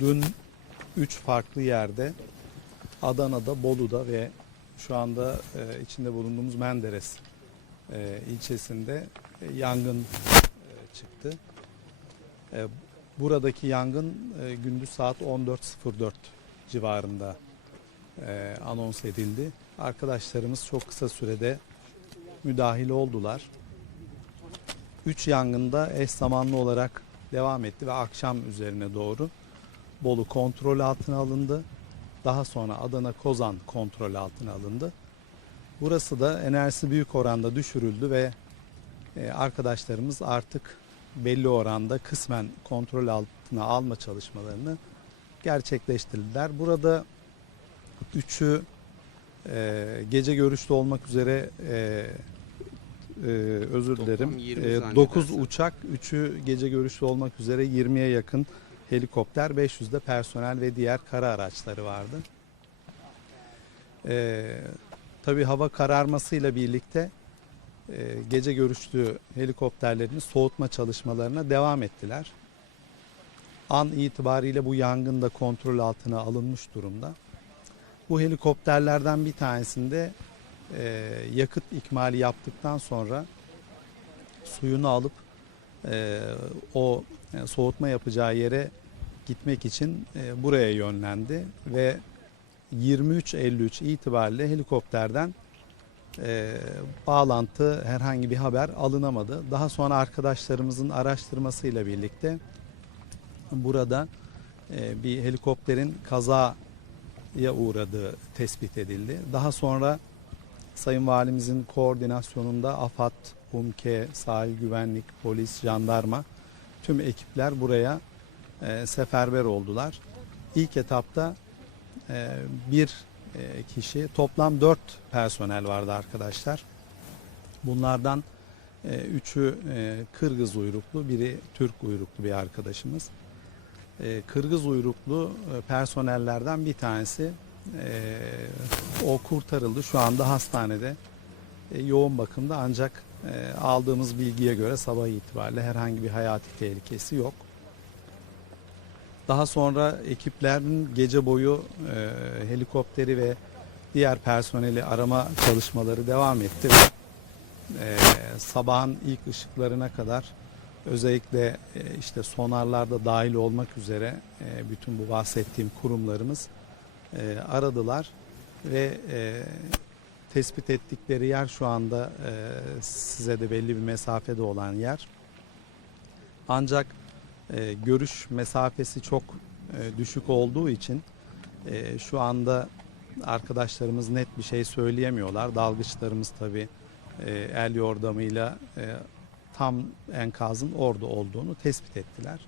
dün 3 farklı yerde Adana'da, Bolu'da ve şu anda e, içinde bulunduğumuz Menderes e, ilçesinde e, yangın e, çıktı. E, buradaki yangın e, gündüz saat 14.04 civarında e, anons edildi. Arkadaşlarımız çok kısa sürede müdahil oldular. Üç yangında eş zamanlı olarak devam etti ve akşam üzerine doğru Bolu kontrol altına alındı. Daha sonra Adana Kozan kontrol altına alındı. Burası da enerjisi büyük oranda düşürüldü ve e, arkadaşlarımız artık belli oranda kısmen kontrol altına alma çalışmalarını gerçekleştirdiler. Burada üçü e, gece görüşlü olmak üzere e, e, özür dilerim. 20 E, 9 zannedersem. uçak, 3'ü gece görüşlü olmak üzere 20'ye yakın helikopter, 500'de personel ve diğer kara araçları vardı. E, tabii hava kararmasıyla birlikte e, gece görüşlü helikopterlerini soğutma çalışmalarına devam ettiler. An itibariyle bu yangın da kontrol altına alınmış durumda. Bu helikopterlerden bir tanesinde e, yakıt ikmali yaptıktan sonra suyunu alıp e, o e, soğutma yapacağı yere gitmek için e, buraya yönlendi ve 23.53 itibariyle helikopterden e, bağlantı herhangi bir haber alınamadı. Daha sonra arkadaşlarımızın araştırmasıyla birlikte burada e, bir helikopterin kazaya uğradığı tespit edildi. Daha sonra Sayın Valimizin koordinasyonunda AFAD, UMKE, sahil güvenlik, polis, jandarma tüm ekipler buraya e, seferber oldular. İlk etapta e, bir e, kişi toplam dört personel vardı arkadaşlar. Bunlardan e, üçü e, Kırgız uyruklu, biri Türk uyruklu bir arkadaşımız. E, Kırgız uyruklu e, personellerden bir tanesi e, o kurtarıldı. Şu anda hastanede e, yoğun bakımda ancak e, aldığımız bilgiye göre sabah itibariyle herhangi bir hayati tehlikesi yok. Daha sonra ekiplerin gece boyu e, helikopteri ve diğer personeli arama çalışmaları devam etti ve e, sabahın ilk ışıklarına kadar özellikle e, işte sonarlarda dahil olmak üzere e, bütün bu bahsettiğim kurumlarımız e, aradılar ve e, tespit ettikleri yer şu anda e, size de belli bir mesafede olan yer. Ancak e, görüş mesafesi çok e, düşük olduğu için e, şu anda arkadaşlarımız net bir şey söyleyemiyorlar. Dalgıçlarımız tabi el yordamıyla e, tam enkazın orada olduğunu tespit ettiler.